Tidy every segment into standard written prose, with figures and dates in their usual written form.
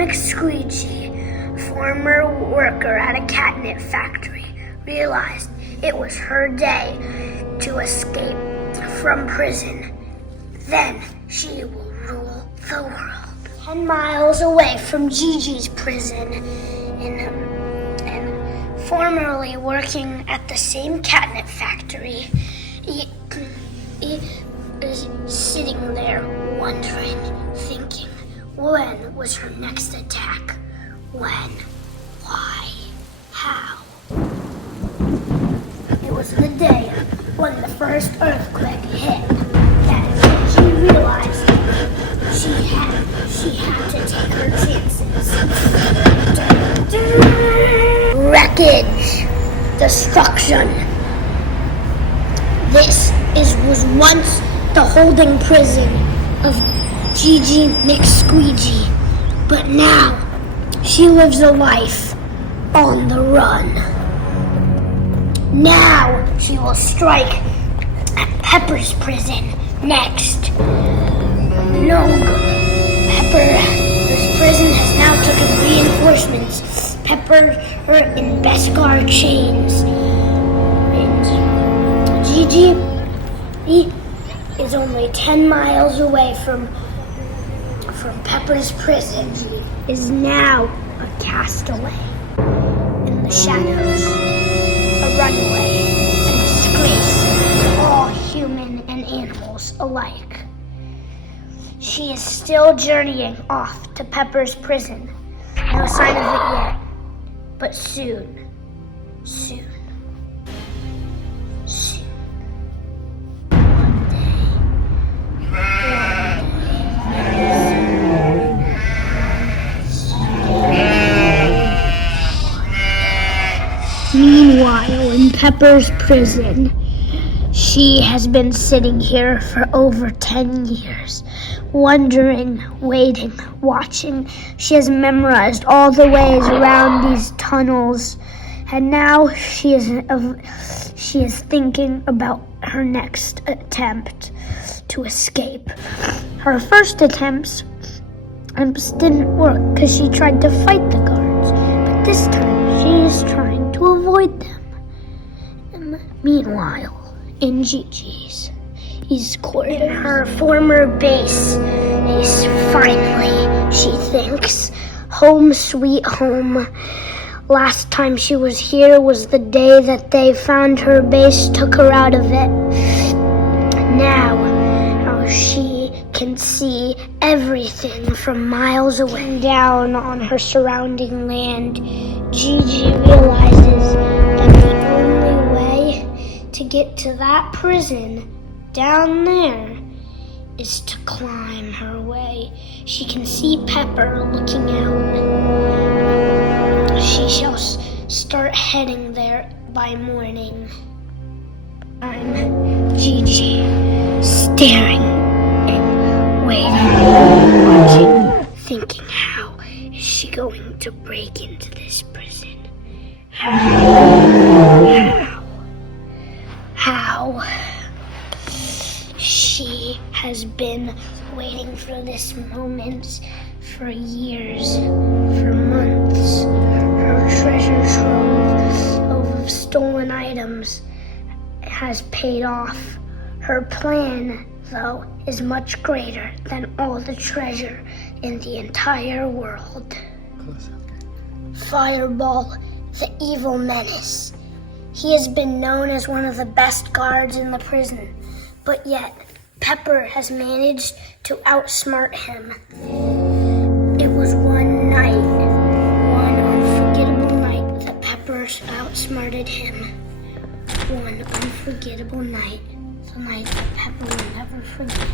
McSqueegee, former worker at a catnip factory, realized it was her day to escape from prison. Then she will rule the world. 10 miles away from Gigi's prison, and formerly working at the same catnip factory, he is sitting there wondering, thinking, when was her next attack? When? Why? How? It was the day when the first earthquake hit that she realized she had to take her chances. Wreckage. Destruction. This was once the holding prison of Gigi McSqueegee, but now she lives a life on the run. Now she will strike at Pepper's prison next. Pepper's prison has now taken reinforcements. Pepper in Beskar chains. And Gigi is only 10 miles away from Pepper's prison. She is now a castaway in the shadows, a runaway, a disgrace to all human and animals alike. She is still journeying off to Pepper's prison. No sign of it yet, but soon. Meanwhile, in Pepper's prison, she has been sitting here for over 10 years, wondering, waiting, watching. She has memorized all the ways around these tunnels, and now she is thinking about her next attempt to escape. Her first attempts didn't work because she tried to fight the guards, but this time she is trying to avoid them. And meanwhile, in Gigi's quarters, in her former base, is finally, she thinks, home sweet home. Last time she was here was the day that they found her base, took her out of it. Now she can see everything from miles away. Down on her surrounding land, Gigi realizes that the only way to get to that prison down there is to climb her way. She can see Pepper looking out. She shall start heading there by morning. I'm Gigi, staring and waiting, watching, thinking, how is she going to break into this prison? How? She has been waiting for this moment for years, for months. Her treasure trove of stolen items has paid off. Her plan, though, is much greater than all the treasure in the entire world. Fireball, the evil menace. He has been known as one of the best guards in the prison, but yet Pepper has managed to outsmart him. It was one unforgettable night that Pepper outsmarted him. One unforgettable night, the night that Pepper will never forget.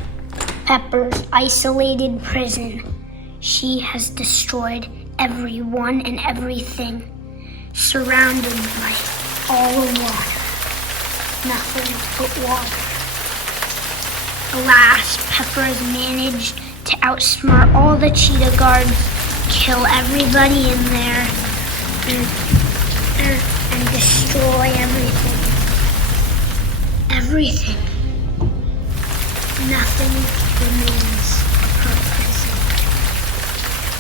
Pepper's isolated prison. She has destroyed everyone and everything, surrounded by all water, nothing but water. Alas, Pepper has managed to outsmart all the cheetah guards, kill everybody in there, and destroy everything. Everything. Nothing remains of her prison.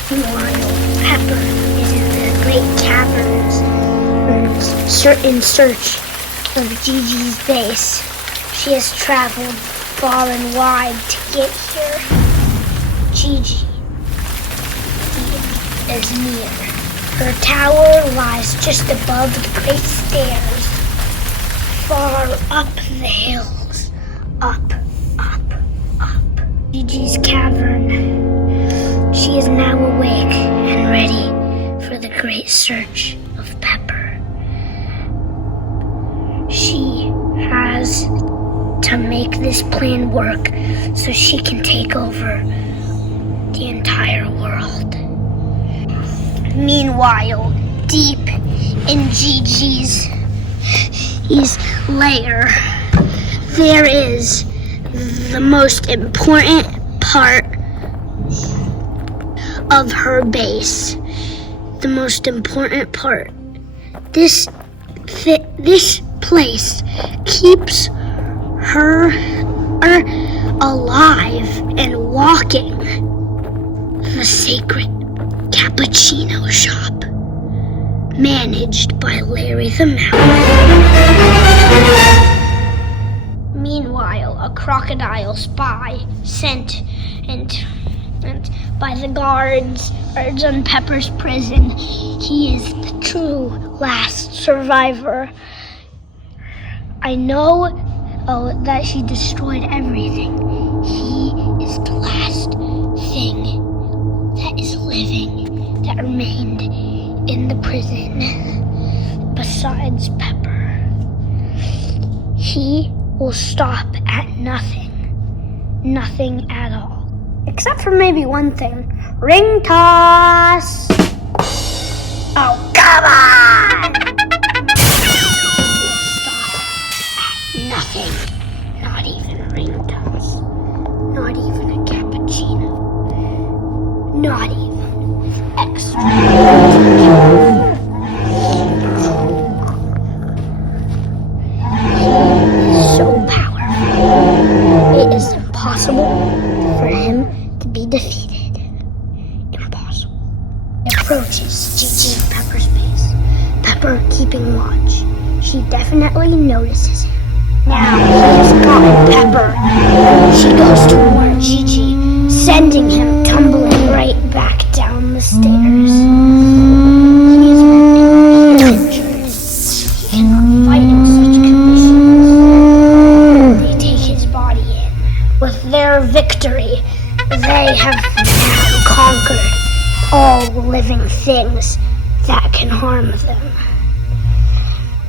Wild Pepper is in the great caverns in search of Gigi's base. She has traveled far and wide to get here. Gigi is near. Her tower lies just above the great stairs, far up the hills. Up, up, up. Gigi's cavern. She is now awake and ready for the great search of Pepper. She has to make this plan work so she can take over the entire world. Meanwhile, deep in Gigi's lair, there is the most important part of her base. The most important part. This place keeps her alive and walking. The sacred cappuccino shop, managed by Larry the Mouse. Meanwhile, a crocodile spy sent by the guards on Pepper's prison. He is the true last survivor. I know that she destroyed everything. He is the last thing that is living, that remained in the prison, besides Pepper. He will stop at nothing at all. Except for maybe one thing. Ring toss! Oh, come on! Stop. Nothing. Not even a ring toss. Not even a cappuccino. Not even extra. He is so powerful. It is impossible for him to be defeated. Impossible. He approaches Gigi and Pepper's base. Pepper keeping watch. She definitely notices him. Now he has gotten Pepper. She goes toward Gigi, sending him tumbling right back down the stairs. He is injured. He cannot fight in such conditions. They take his body in. With their victory, they have now conquered all living things that can harm them.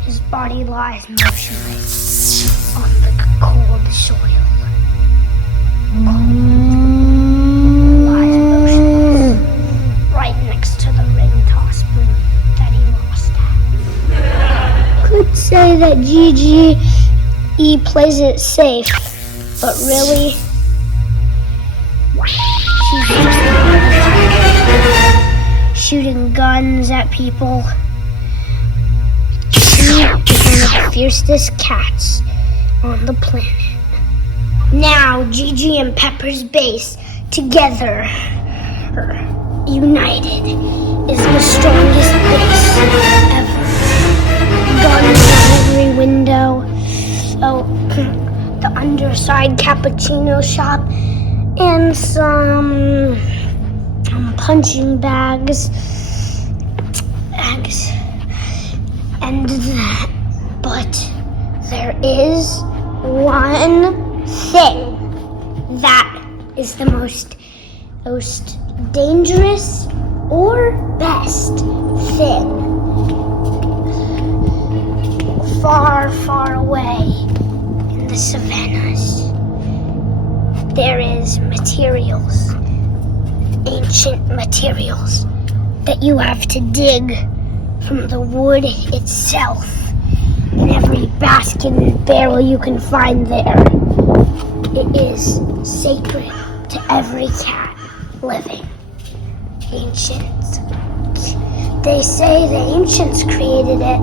His body lies motionless on the cold soil. Lies motionless right next to the ring toss spoon that he lost at. Could say that Gigi plays it safe, but really, she's just shooting guns at people. She is one of the fiercest cats on the planet. Now, Gigi and Pepper's base, together, united, is the strongest base ever. Guns on every window. The underside cappuccino shop, and some punching bags. But there is one thing that is the most dangerous or best thing. Far, far away in the savannas, there is materials, ancient materials, that you have to dig from the wood itself. In every basket and barrel you can find there. It is sacred to every cat living. Ancients. They say the ancients created it.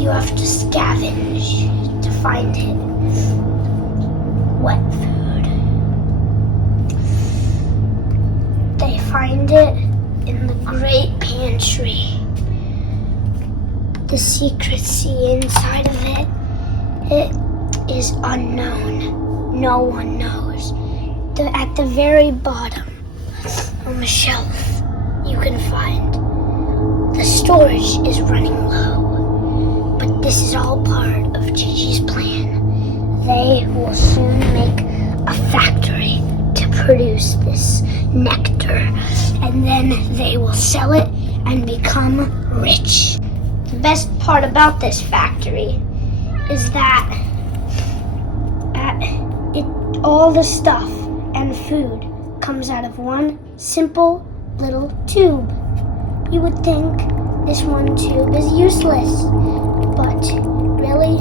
You have to scavenge to find it. Wet food. They find it in the great pantry. The secrecy inside of it is unknown. No one knows. At the very bottom on the shelf, you can find the storage is running low. But this is all part of Gigi's plan. They will soon make a factory to produce this nectar, and then they will sell it and become rich. The best part about this factory is that all the stuff and food comes out of one simple little tube. You would think this one tube is useless, but really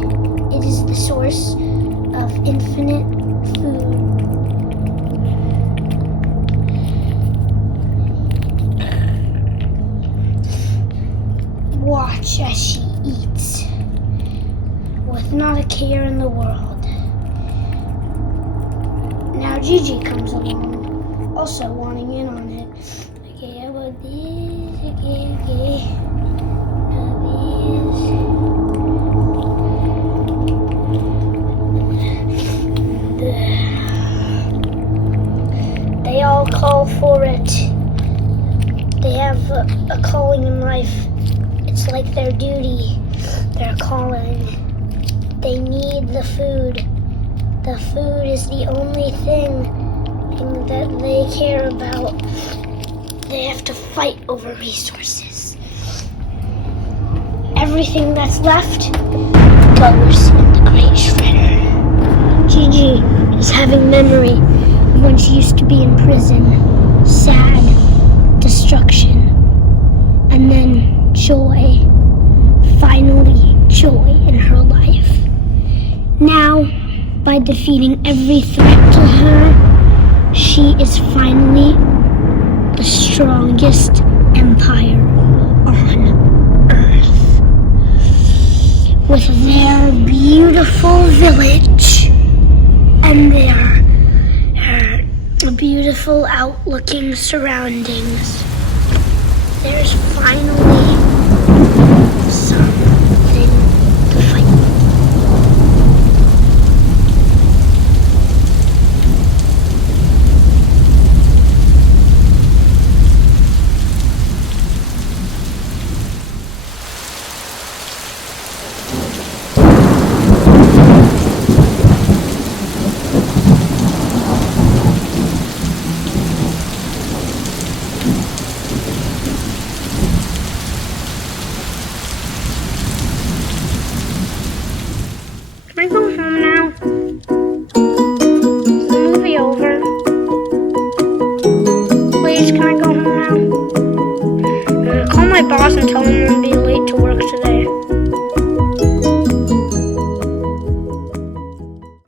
it is the source of infinite food. Watch as she eats, with not a care in the world. Now Gigi comes along, also wanting in on it. Okay, how about these? Okay. Now these. They all call for it. They have a calling in life. It's like their duty, their calling. They need the food. The food is the only thing that they care about. They have to fight over resources. Everything that's left goes in the great shredder. Gigi is having memory of when she used to be in prison. Sad, destruction, and then joy. Finally, joy in her life. Now, by defeating every threat to her, she is finally the strongest empire on Earth. With their beautiful village and their beautiful outlooking surroundings, there's finally something to fight. Can I go home now? Is the movie over? Please, can I go home now? I'm gonna call my boss and tell him